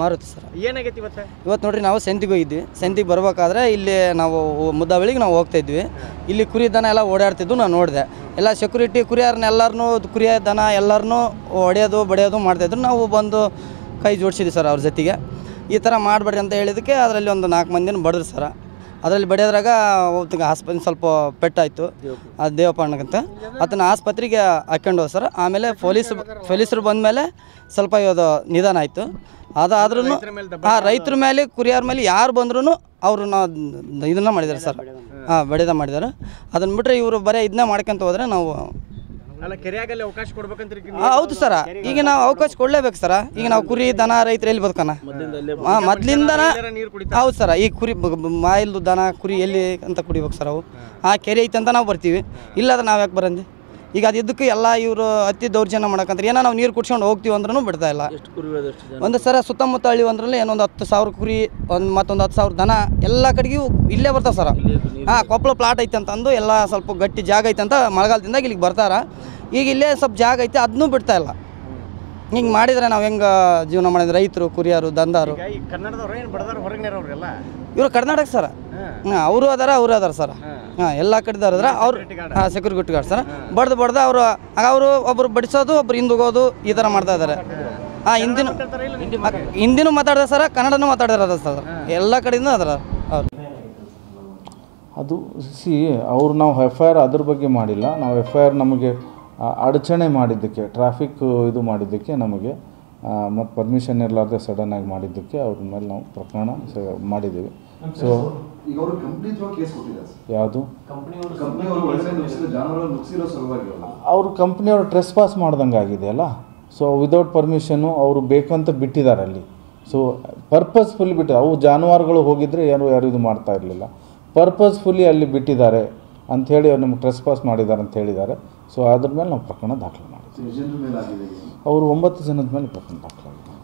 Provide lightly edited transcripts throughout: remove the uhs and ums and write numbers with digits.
Maruti sir. ಏನಾಗೈತಿ ಇವತ್ತು ನೋಡ್ರಿ ನಾವು ಸಂತಿಗೆ ಹೋಗಿದ್ವಿ. ಸಂತಿಗೆ ಬರ್ಬೇಕಾದ್ರೆ ಇಲ್ಲಿ ನಾವು ಮುದ್ದಾವಳಿಗೆ ನಾವು ಹೋಗ್ತಾ ಇದ್ವಿ. ಇಲ್ಲಿ ಕುರಿ ದನ ಎಲ್ಲ ಓಡಾಡ್ತಿದ್ವು. ನಾನು ನೋಡಿದೆ ಎಲ್ಲ ಸೆಕ್ಯೂರಿಟಿ ಕುರಿಯಾರನ್ನೆಲ್ಲರನ್ನೂ ಕುರಿಯ ದನ ಎಲ್ಲರನ್ನೂ ಹೊಡೆಯೋದು ಬಡಿಯೋದು ಮಾಡ್ತಾಯಿದ್ರು. ನಾವು ಬಂದು ಕೈ ಜೋಡಿಸಿದ್ವಿ ಸರ್ ಅವ್ರ ಜೊತೆಗೆ. ಈ ಥರ ಮಾಡಬೇಡ್ರಿ ಅಂತ ಹೇಳಿದ್ದಕ್ಕೆ ಅದರಲ್ಲಿ ಒಂದು 4 ಮಂದಿನ ಬಡಿದ್ರು ಸರ್. ಅದರಲ್ಲಿ ಬಡಿಯೋದ್ರಾಗ ಒಬ್ಬರಿಗೆ ಆಸ್ಪತ್ರೆ ಸ್ವಲ್ಪ ಪೆಟ್ಟಾಯಿತು, ಅದು ದೇವಪ್ಪಣ್ಣಗಂತ. ಅದನ್ನು ಆಸ್ಪತ್ರೆಗೆ ಹಾಕ್ಕೊಂಡು ಹೋದ ಸರ್. ಆಮೇಲೆ ಪೊಲೀಸರು ಬಂದಮೇಲೆ ಸ್ವಲ್ಪ ಇದು ನಿಧಾನ ಆಯಿತು. ಅದಾದ್ರೂ ರೈತರ ಮೇಲೆ ಕುರಿಯಾರ ಮೇಲೆ ಯಾರು ಬಂದ್ರೂ ಅವ್ರನ್ನ ಇದನ್ನ ಮಾಡಿದ್ದಾರೆ ಸರ್. ಬಡಿದ ಮಾಡಿದ್ದಾರೆ. ಅದನ್ನು ಬಿಟ್ಟರೆ ಇವರು ಬರೀ ಇದನ್ನ ಮಾಡ್ಕೊಂತ ಹೋದರೆ ನಾವು ಹೌದು ಸರ್. ಈಗ ನಾವು ಅವಕಾಶ ಕೊಡಲೇಬೇಕು ಸರ್. ಈಗ ನಾವು ಕುರಿ ದನ ರೈತರು ಎಲ್ಲಿ ಬದುಕನ ಮೊದಲಿಂದನ. ಹೌದು ಸರ್. ಈ ಕುರಿ ಮಾಯಿಲ್ದು ದನ ಕುರಿ ಎಲ್ಲಿ ಅಂತ ಕುಡಿಬೇಕು ಸರ್. ಅವು ಆ ಕೆರೆ ಐತೆ ಅಂತ ನಾವು ಬರ್ತೀವಿ. ಇಲ್ಲಾದ್ರೆ ನಾವು ಯಾಕೆ ಬರಂದಿ? ಈಗ ಅದು ಇದಕ್ಕೆ ಎಲ್ಲ ಇವರು ಅತಿ ದೌರ್ಜನ್ಯ ಮಾಡಕಂತಾರೆ. ಏನೋ ನಾವು ನೀರು ಕುಡ್ಸ್ಕೊಂಡು ಹೋಗ್ತೀವಿ ಅಂದ್ರೂ ಬಿಡ್ತಾ ಇಲ್ಲ. ಒಂದು ಸರ ಸುತ್ತಮುತ್ತ ಹಳ್ಳಿ ಒಂದ್ರಲ್ಲಿ ಏನೊಂದು 10,000 ಕುರಿ, ಮತ್ತೊಂದು 10,000 ದನ ಎಲ್ಲ ಕಡೆಗೂ ಇಲ್ಲೇ ಬರ್ತಾವೆ ಸರ್. ಕೊಪ್ಪಳ ಪ್ಲಾಟ್ ಐತೆ ಅಂತಂದು ಎಲ್ಲ ಸ್ವಲ್ಪ ಗಟ್ಟಿ ಜಾಗ ಐತೆ ಅಂತ ಮಳೆಗಾಲದಿಂದ ಇಲ್ಲಿಗೆ ಬರ್ತಾರ. ಈಗ ಇಲ್ಲೇ ಸ್ವಲ್ಪ ಜಾಗ ಐತೆ, ಅದನ್ನೂ ಬಿಡ್ತಾ ಇಲ್ಲ. ಹಿಂಗೆ ಮಾಡಿದರೆ ನಾವು ಹೆಂಗೆ ಜೀವನ ಮಾಡಿದ್ರೆ ರೈತರು ಕುರಿಯಾರು ದಂದಾರು ಇವರು ಕರ್ನಾಟಕ ಸರ್. ಅವರು ಅದಾರ ಸರ್. ಎಲ್ಲ ಕಡೆದಾರ ಅವ್ರು ಸೆಕ್ಯೂರಿಟಿ ಗಾರ್ಡ್ ಸರ್. ಬಡ್ದು ಅವರು ಒಬ್ಬರು ಬಡಿಸೋದು, ಒಬ್ರು ಹಿಂದೋಗೋದು ಈ ಥರ ಮಾಡ್ತಾ ಇದ್ದಾರೆ. ಹಿಂದಿನೂ ಮಾತಾಡಿದ ಸರ್, ಕನ್ನಡನೂ ಮಾತಾಡಿದಾರ ಸರ್. ಎಲ್ಲ ಕಡೆಯಿಂದ ಅದರ ಅವ್ರು ಅದು ಅವ್ರು ನಾವು FIR ಅದ್ರ ಬಗ್ಗೆ ಮಾಡಿಲ್ಲ. ನಾವು FIR ನಮಗೆ ಅಡಚಣೆ ಮಾಡಿದ್ದಕ್ಕೆ, ಟ್ರಾಫಿಕ್ ಇದು ಮಾಡಿದ್ದಕ್ಕೆ ನಮಗೆ ಮತ್ತು ಪರ್ಮಿಷನ್ ಇರಲಾರ್ದೆ ಸಡನ್ನಾಗಿ ಮಾಡಿದ್ದಕ್ಕೆ ಅವ್ರ ಮೇಲೆ ನಾವು ಪ್ರಕರಣ ಮಾಡಿದ್ದೀವಿ. ಸೊ ಯಾವುದು ಅವರು ಕಂಪ್ನಿಯವರು ಟ್ರೆಸ್ ಪಾಸ್ ಮಾಡ್ದಂಗೆ ಆಗಿದೆಯಲ್ಲ. ಸೊ ವಿದೌಟ್ ಪರ್ಮಿಷನ್ನು ಅವರು ಬೇಕಂತ ಬಿಟ್ಟಿದ್ದಾರೆ ಅಲ್ಲಿ. ಸೊ ಪರ್ಪಸ್ಫುಲ್ಲಿ ಬಿಟ್ಟಿದ್ದಾರೆ. ಅವು ಜಾನುವಾರುಗಳು ಹೋಗಿದ್ದರೆ ಯಾರು ಇದು ಮಾಡ್ತಾ ಇರಲಿಲ್ಲ. ಪರ್ಪಸ್ಫುಲ್ಲಿ ಅಲ್ಲಿ ಬಿಟ್ಟಿದ್ದಾರೆ ಅಂಥೇಳಿ ಅವ್ರು ನಮ್ಗೆ ಟ್ರೆಸ್ ಪಾಸ್ ಮಾಡಿದ್ದಾರೆ ಅಂತ ಹೇಳಿದ್ದಾರೆ. ಸೊ ಅದ್ರ ಮೇಲೆ ನಾವು ಪ್ರಕರಣ ದಾಖಲೆ ಮಾಡಿದ್ದೀವಿ. ಅವರು 9 ಜನದ ಮೇಲೆ ಪ್ರಕರಣ ದಾಖಲಾಗಿದೆ.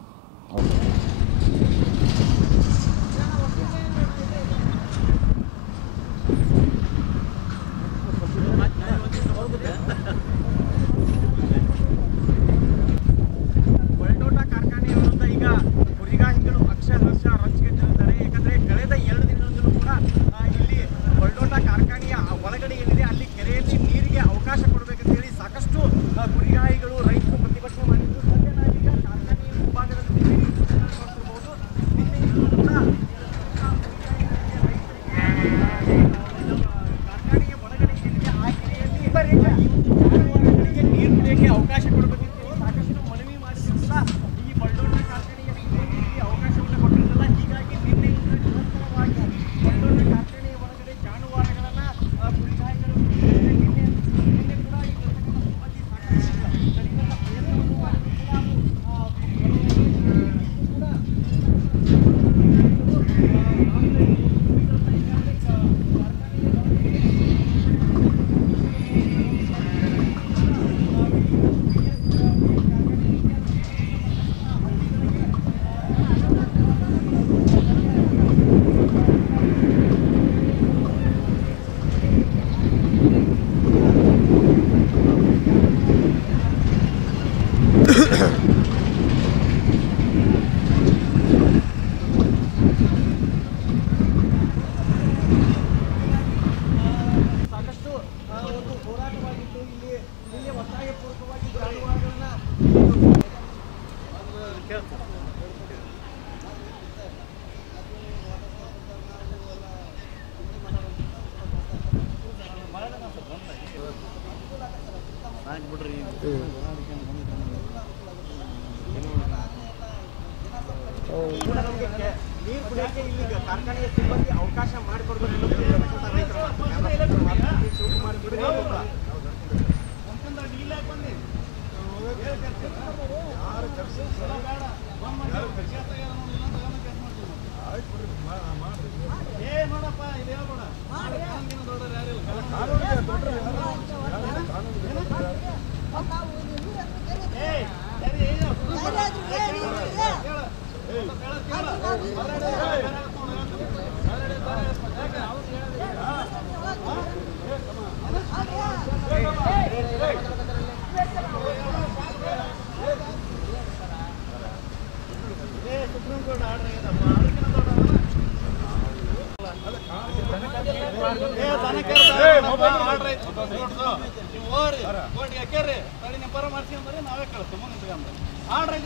ನೀರು ಕುಡಿಯೋಕ್ಕೆ ಇಲ್ಲಿ ಕಾರ್ಖಾನೆಯ ಸಿಬ್ಬಂದಿ ಅವಕಾಶ ಮಾಡಿಕೊಡ್ಬೇಕು.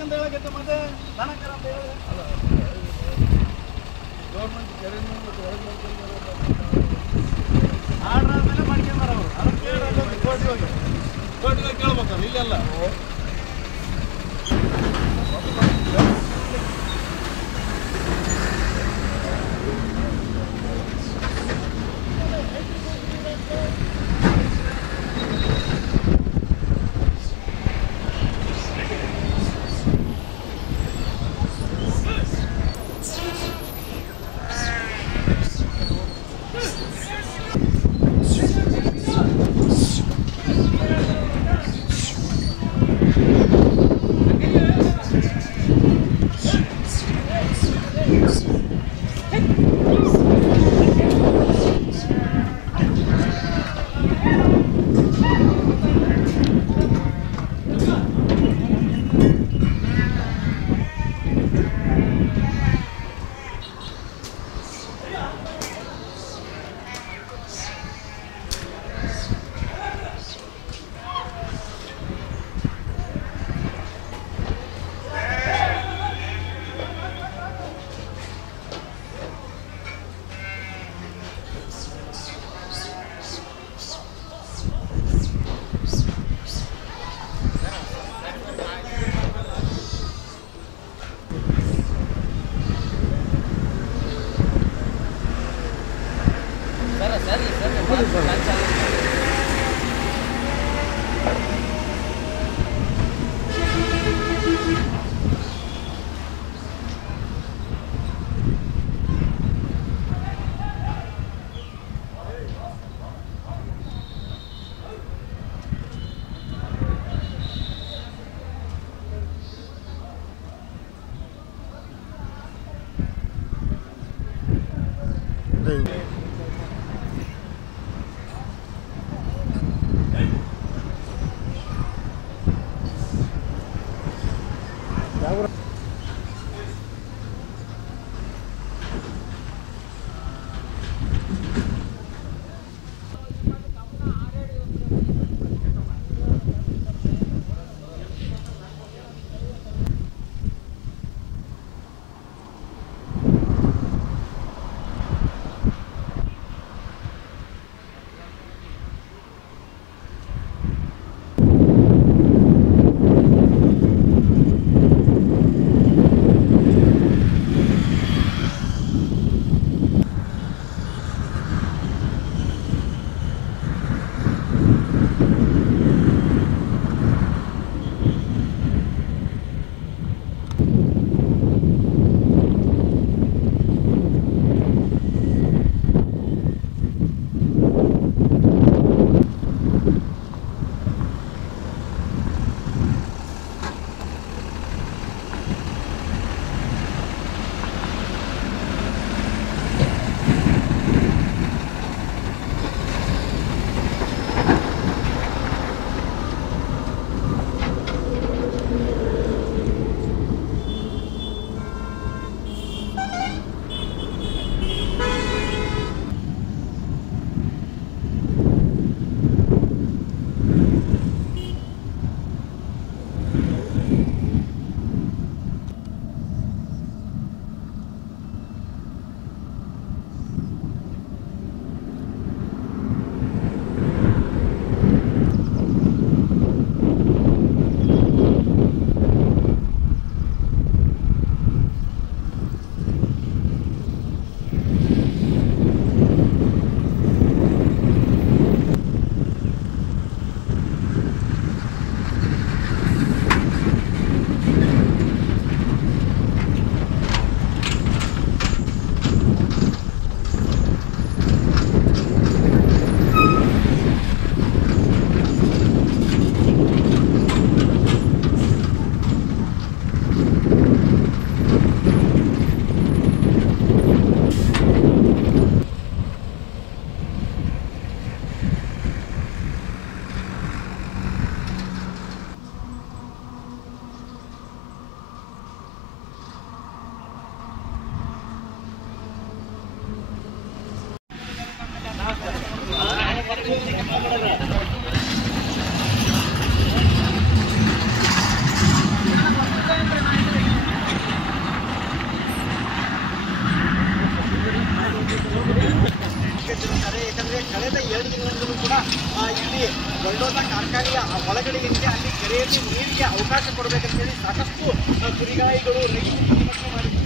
ಮಾಡ್ಬೇಕಂತ ಹೇಳಕತ್ತೆ ಮತ್ತೆ ದನಕರ ಅಂತ ಹೇಳಿ ಗೌರ್ಮೆಂಟ್ ಕೆರೆ ಆರ್ಡ್ರ್ ಆದ್ಮೇಲೆ ಮಾಡ್ಕೊಂಬಾರ ಅವರು ಅದಕ್ಕೆ ಕೇಳಿ ಕೋರ್ಟಿಗೆ ಕೇಳ್ಬೇಕಲ್ಲ ಇಲ್ಲೆಲ್ಲ ರೈತರಿಗೆ ಅವಕಾಶ ಕೊಡಬೇಕಂತೇಳಿ ಸಾಕಷ್ಟು ಕುರಿಗಾಯಿಗಳು ರೈತರು ಪ್ರತಿಭಟನೆ ಮಾಡಿದ್ದಾರೆ.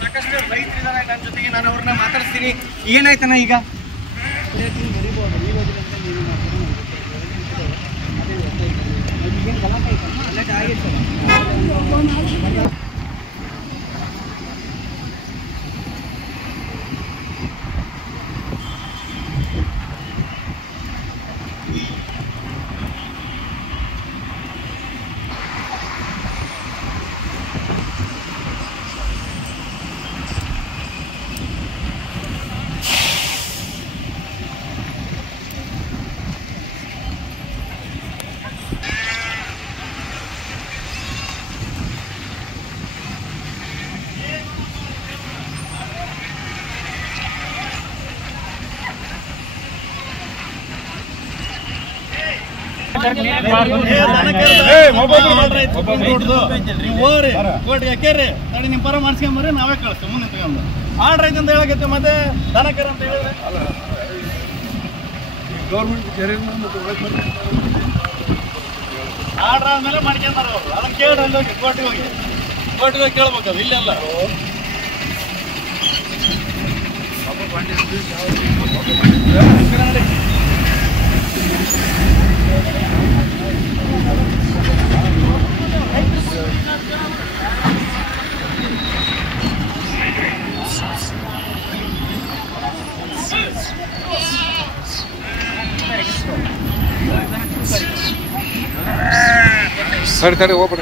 ಸಾಕಷ್ಟು ರೈತರಿದ್ದಾರೆ ನನ್ನ ಜೊತೆಗೆ, ನಾನು ಅವ್ರನ್ನ ಮಾತಾಡ್ತೀನಿ. ಏನಾಯ್ತಣ್ಣ ಈಗ? ನಿಮ್ಮ ಪರ ಮಾಡಿಸ್ಕೊಂಬರ್ರಿ, ನಾವೇ ಕಳಿಸ್ತೇವೆ ಮುಂದೆ ತಗೊಂಡು. ಆರ್ಡ್ರ್ ಐತೆ ಅಂತ ಹೇಳಕತ್ತೆ, ಮತ್ತೆ ದನಕರ ಅಂತ ಹೇಳಿದ್ರೆ ಆರ್ಡ್ರ್ ಆದ್ಮೇಲೆ ಮಾಡ್ಕೊಂತಾರ ಅವರು. ಅದನ್ನ ಕೇಳ್ರಿ, ಅಲ್ಲಿ ಹೋಗಿ ಕೋರ್ಟಿಗೆ ಹೋಗಿ ಕೇಳ್ಬೇಕದು, ಇಲ್ಲೆಲ್ಲ ತಡೆ ಹೋಗ್ಬಿಡ.